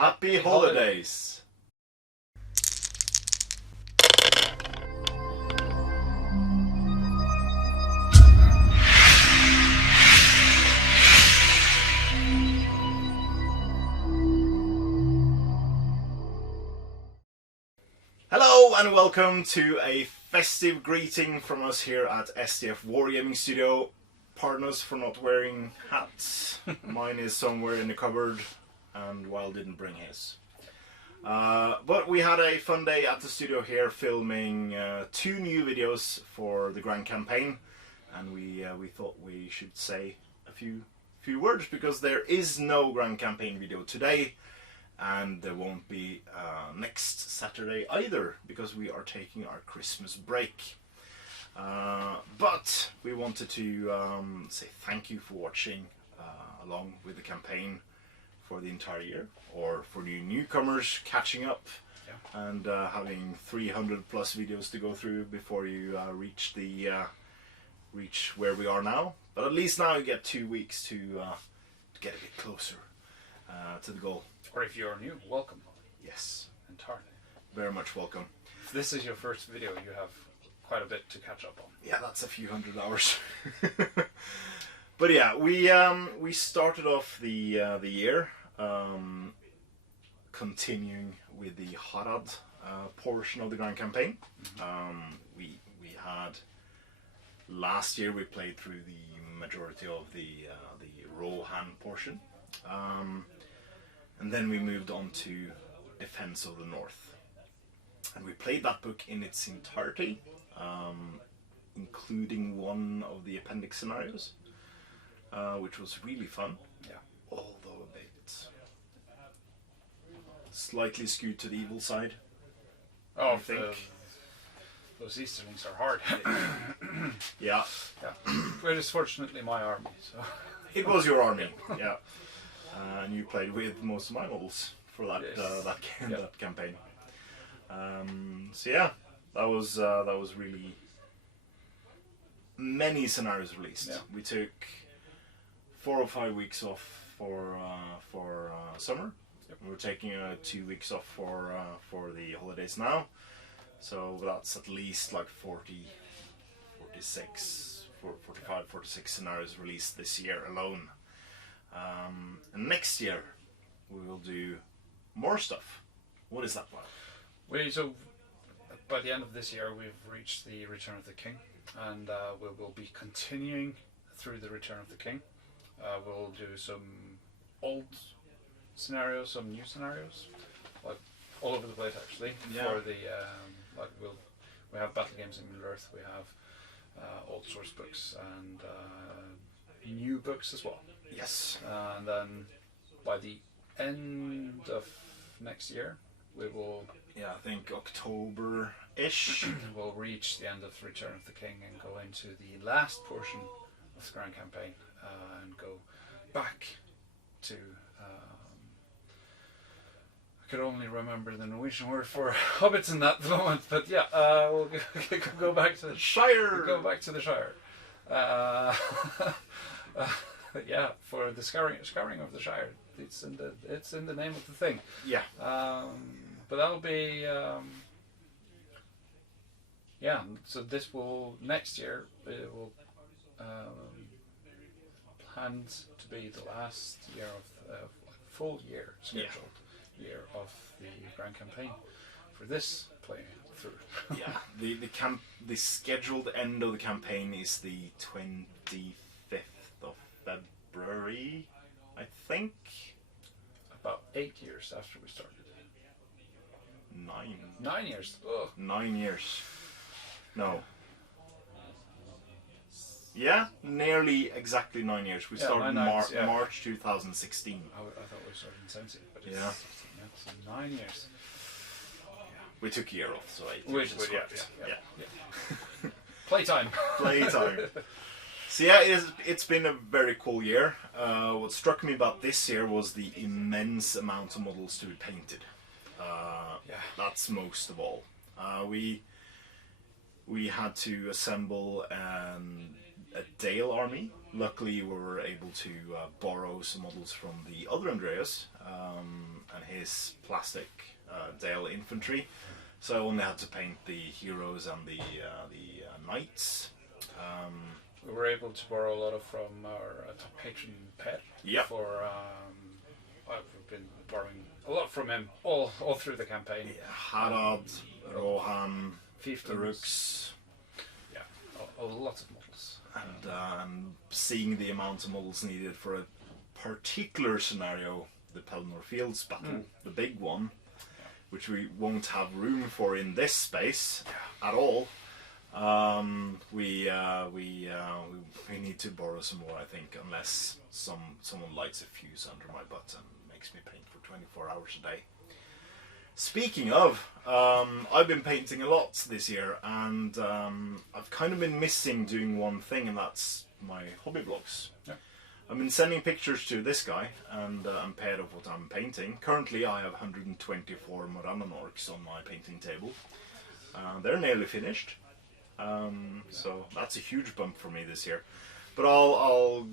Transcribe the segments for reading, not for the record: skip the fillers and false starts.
Happy holidays! Hello and welcome to a festive greeting from us here at STF Wargaming Studio. Pardon us for not wearing hats. Mine is somewhere in the cupboard and Wild didn't bring his. But we had a fun day at the studio here filming 2 new videos for the Grand Campaign, and we thought we should say a few words because there is no Grand Campaign video today. And there won't be next Saturday either, because we are taking our Christmas break. But we wanted to say thank you for watching along with the campaign for the entire year, or for new newcomers catching up, and having 300 plus videos to go through before you reach where we are now. But at least now you get 2 weeks to get a bit closer to the goal. Or if you're new, welcome. Yes. Entirely. Very much welcome. If this is your first video, you have quite a bit to catch up on. Yeah, that's a few hundred hours. But yeah, we started off the year continuing with the Harad portion of the Grand Campaign. We had last year we played through the majority of the Rohan portion. And then we moved on to Defense of the North. And we played that book in its entirety, including one of the appendix scenarios, which was really fun. Yeah. Although a bit slightly skewed to the evil side. Oh, I think. Those Easterlings are hard. Yeah. It is fortunately my army, so. It was your army, yeah. And you played with most of my models for that that campaign. So yeah, that was really many scenarios released. Yeah. We took 4 or 5 weeks off for summer. Yep. We're taking 2 weeks off for the holidays now. So that's at least like 45, 46 scenarios released this year alone. And next year we will do more stuff. What is that about? So by the end of this year we've reached the Return of the King, and we will be continuing through the Return of the King. We'll do some old scenarios, some new scenarios, like all over the place actually. Yeah. For the we have battle games in Middle-earth, we have old source books and new books as well. Yes. And then by the end of next year, we will... Yeah, I think October-ish. We'll reach the end of Return of the King and go into the last portion of the Grand Campaign and go back to... I could only remember the Norwegian word for hobbits in that moment, but yeah, we'll go back to the Shire. Go back to the Shire. Yeah, for the scouring of the Shire. It's in the name of the thing. Yeah. But that'll be yeah. So this will next year. It will planned to be the last year of full year scheduled. Year of the Grand Campaign for this play through. Yeah, the scheduled end of the campaign is the 25th of February, I think. About 8 years after we started. 9. 9 years. Ugh. 9 years. No. Yeah, nearly exactly 9 years. We started in March 2016. I thought we started in 17, but it's, yeah. So 9 years. Yeah. We took a year off, so 8 years. Yeah. Playtime. Playtime. So yeah, it's been a very cool year. What struck me about this year was the immense amount of models to be painted. That's most of all. We had to assemble a Dale army. Luckily we were able to borrow some models from the other Andreas and is plastic Dale infantry, so I only had to paint the heroes and the knights. We were able to borrow a lot of from our top patron Pet. Yeah. For I've been borrowing a lot from him all through the campaign. Yeah, Harad, Rohan, Fiefdoms. Rooks, Yeah, a lot of models. and seeing the amount of models needed for a particular scenario, the Pelennor Fields battle, the big one, which we won't have room for in this space at all. We need to borrow some more, I think, unless someone lights a fuse under my butt and makes me paint for 24 hours a day. Speaking of, I've been painting a lot this year, and I've kind of been missing doing one thing, and that's my hobby vlogs. Yeah. I've been sending pictures to this guy and paired of what I'm painting. Currently I have 124 Morannon orcs on my painting table. They're nearly finished. So that's a huge bump for me this year. But I'll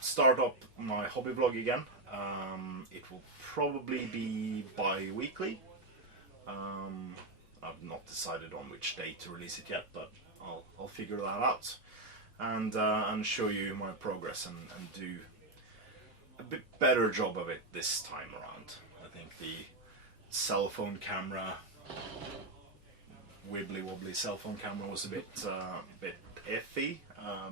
start up my hobby vlog again. It will probably be bi-weekly. I've not decided on which day to release it yet, but I'll figure that out and show you my progress and do a bit better job of it this time around. I think the cell phone camera, wibbly wobbly cell phone camera, was a bit iffy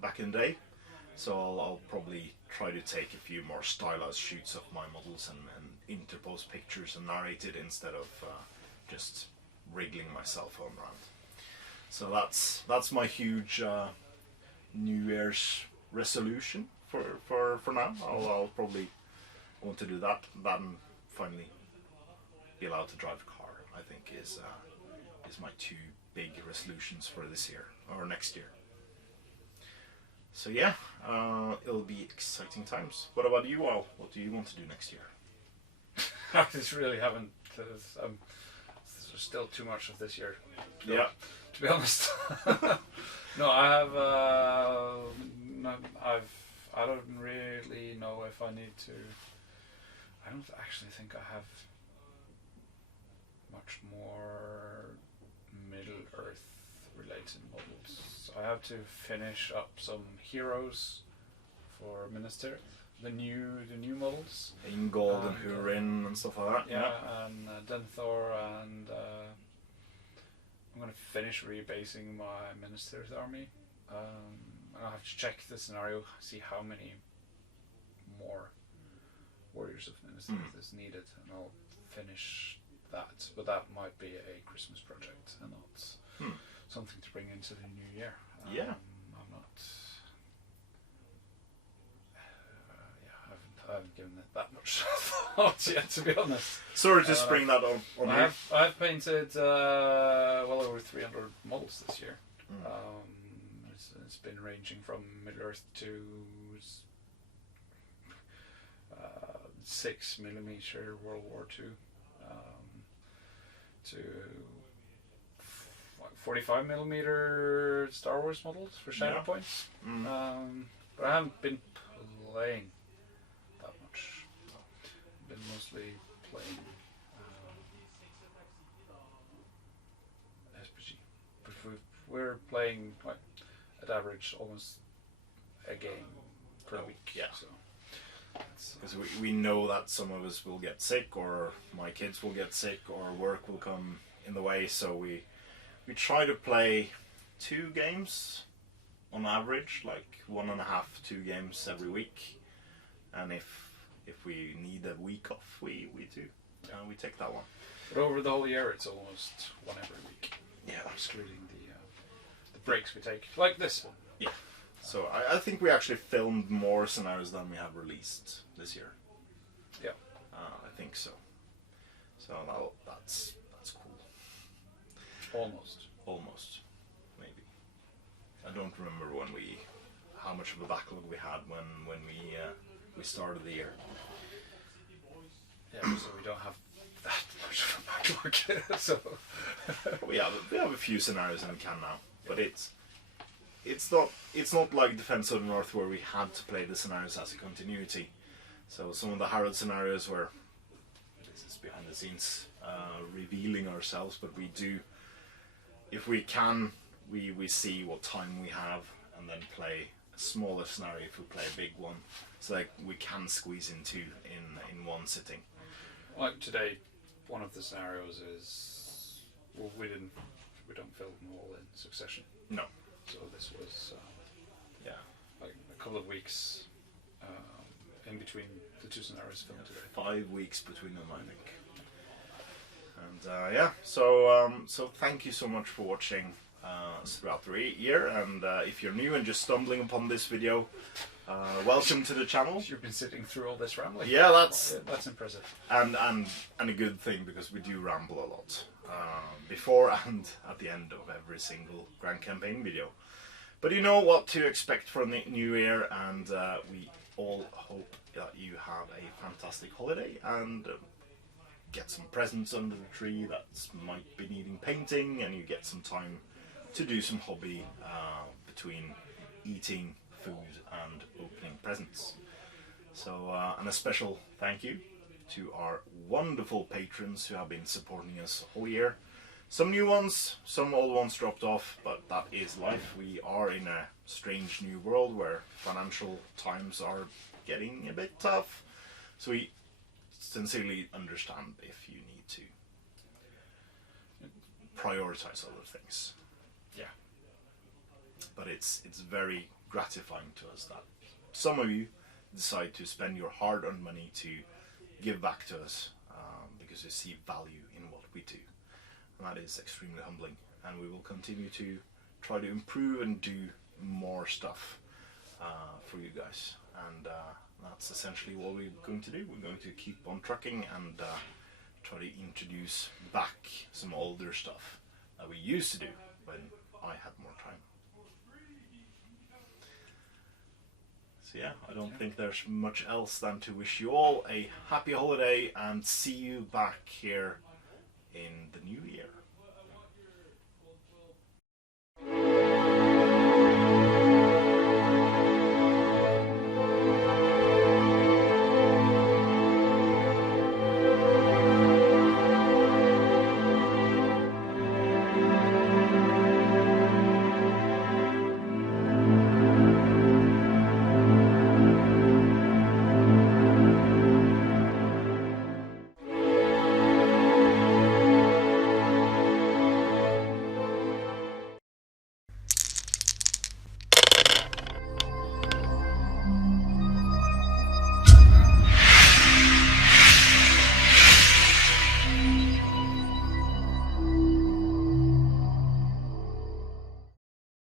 back in the day, so I'll probably try to take a few more stylized shoots of my models and interpose pictures and narrate it instead of just wriggling my cell phone around. So that's my huge New Year's resolution for now. I'll probably want to do that and finally be allowed to drive a car, I think is my two big resolutions for this year or next year. So yeah, it'll be exciting times. What about you all? What do you want to do next year? I just really haven't. There's still too much of this year. Yeah. To be honest. No, I have. I don't really know if I need to. I don't actually think I have much more Middle Earth related models. I have to finish up some heroes for Minister, the new models. Ingold and Hurin and stuff like that. Yeah, and Denthor, and I'm going to finish rebasing my Minister's army. And I'll have to check the scenario, see how many more warriors of Minister is needed, and I'll finish that. But that might be a Christmas project and not something to bring into the new year. Yeah. I'm not. I haven't given it that much thought yet, to be honest. Sorry to spring that on you. I've painted well over 300 models this year. It's been ranging from Middle Earth to 6mm World War II to 45mm Star Wars models for Shadow Points. But I haven't been playing that much. I've been mostly playing SPG. But we're playing at average almost a game per week. Yeah. So because we know that some of us will get sick, or my kids will get sick, or work will come in the way, so we try to play 2 games on average, like 1.5, 2 games every week, and if we need a week off, we do. We take that one. But over the whole year, it's almost one every week. Yeah, excluding the breaks we take, like this one. Yeah. So I think we actually filmed more scenarios than we have released this year. Yeah. I think so. So that's cool. Almost, maybe. I don't remember how much of a backlog we had when we started the year. Yeah, so we don't have that much of a backlog. So we have a few scenarios in the can now, but it's not like Defense of the North where we had to play the scenarios as a continuity. So some of the Harald scenarios were just behind the scenes revealing ourselves, but we do, if we can, we see what time we have and then play a smaller scenario if we play a big one, so like we can squeeze in two in one sitting. Like today, one of the scenarios is, well, we don't film them all in succession. No. So this was Yeah. like a couple of weeks in between the two scenarios filmed today. 5 weeks between them, I think. And yeah, so thank you so much for watching throughout the year. And if you're new and just stumbling upon this video, welcome to the channel. You've been sitting through all this rambling. Yeah, that's impressive. And a good thing, because we do ramble a lot before and at the end of every single Grand Campaign video. But you know what to expect from the new year, and we all hope that you have a fantastic holiday and get some presents under the tree that might be needing painting, and you get some time to do some hobby between eating food and opening presents. So, and a special thank you to our wonderful patrons who have been supporting us all year. Some new ones, some old ones dropped off, but that is life. We are in a strange new world where financial times are getting a bit tough. So we sincerely understand if you need to prioritize other things. Yeah. But it's very gratifying to us that some of you decide to spend your hard-earned money to give back to us because you see value in what we do. And that is extremely humbling, and we will continue to try to improve and do more stuff for you guys. And that's essentially what we're going to do. We're going to keep on trucking and try to introduce back some older stuff that we used to do when I had more time. So yeah, I don't think there's much else than to wish you all a happy holiday and see you back here in the new year.